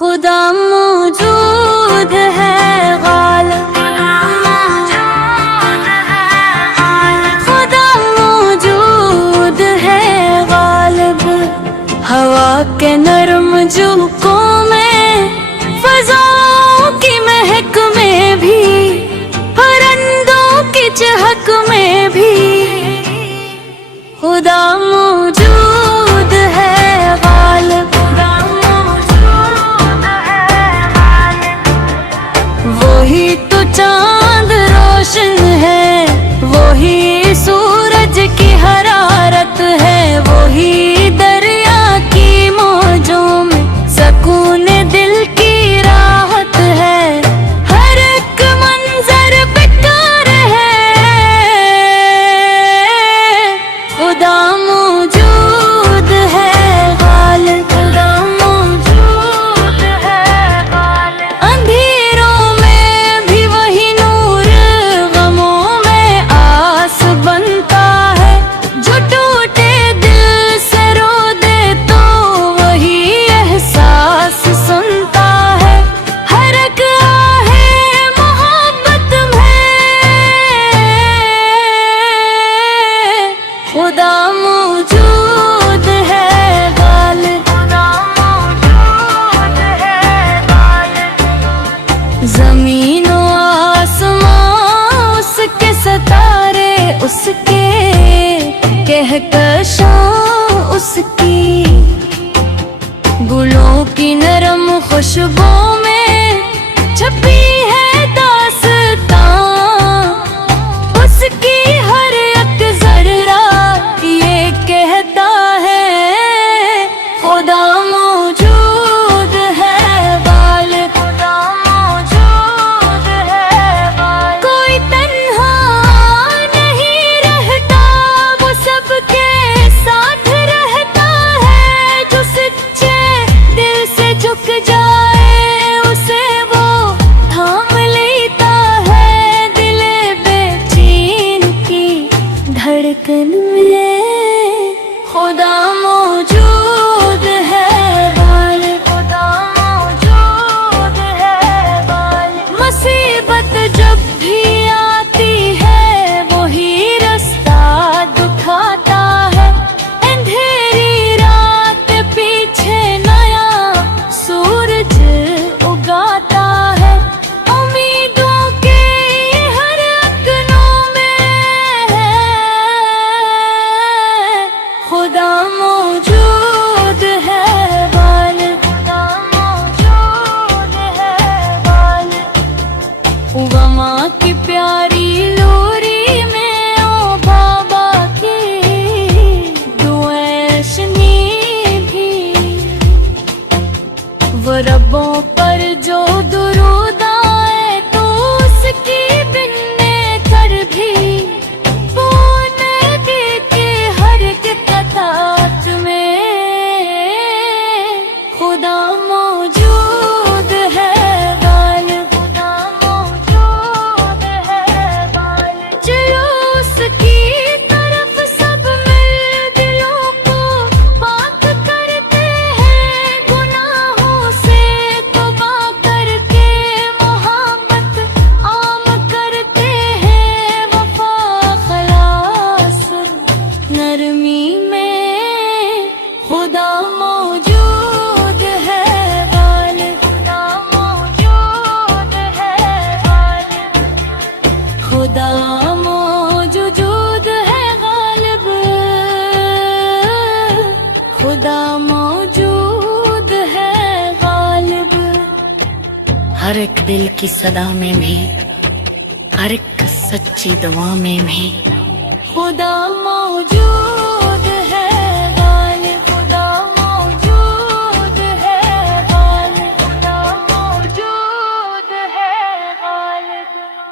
खुदा मौजूद है गालिब, खुदा मौजूद है गालिब। हवा के नरम झोंकों में, फज़ाओं की महक में भी, परिंदों की चहक में भी खुदा मौजूद है गालिब। वही तो चांद रोशन है, वही सूरज की हरारत है, वही दरिया की मौजों में सकून दिल की राहत है। हर एक मंजर बेकार है, खुदा मौजूद है गालिब, खुदा मौजूद है गालिब। अंधेरों में भी वही नूर, गमों में आस बनता है। जो टूटे दिल से रो दे तो वही एहसास सुनता है। हर एक आहे मोहब्बत में खुदा मौजूद है गालिब, खुदा मौजूद है गालिब। ज़मीन व आसमां उसके सितारे, उसके कहकशां उसकी। गुलों की नरम खुशबू में छपी है दास्तां उसकी। हर एक जर्रा ये कहता है खुदा मौजूद है गालिब, खुदा मौजूद है गालिब। कोई तन्हा नहीं रहता, वो सबके साथ रहता है। जो सच्चे दिल से झुक जाए उसे वो थाम लेता है। दिले बेचैन की धड़कन में खुदा मौजूद है गालिब, खुदा मौजूद है गालिब। मुसीबत जब भी आती है वही रास्ता दिखाता है। अंधेरी रात पीछे नया सूरज उगाता है। उम्मीदों के हर अगनों में खुदा मौजूद है गालिब, खुदा मौजूद है गालिब। वमा की प्यारी लोरी में ओ बाबा की दुआएं सुनी भी। वो रब्बों पर जो दुरूद आए तो उसकी बिन्ने कर भी। वो नबी के हर एक कतात में खुदा मौजूद है गालिब, खुदा मौजूद है गालिब। चलो उसकी तरफ सब मिल दिलों को पाक करते हैं। गुनाहों से तौबा करके मोहब्बत आम करते हैं। वफा खलास नरमी में खुदा मौजूद है गालिब, खुदा मौजूद है गालिब। खुदा मौजूद है गालिब, खुदा मौजूद है गालिब। हर एक दिल की सदा में भी, हर एक सच्ची दुआ में भी खुदा मौजूद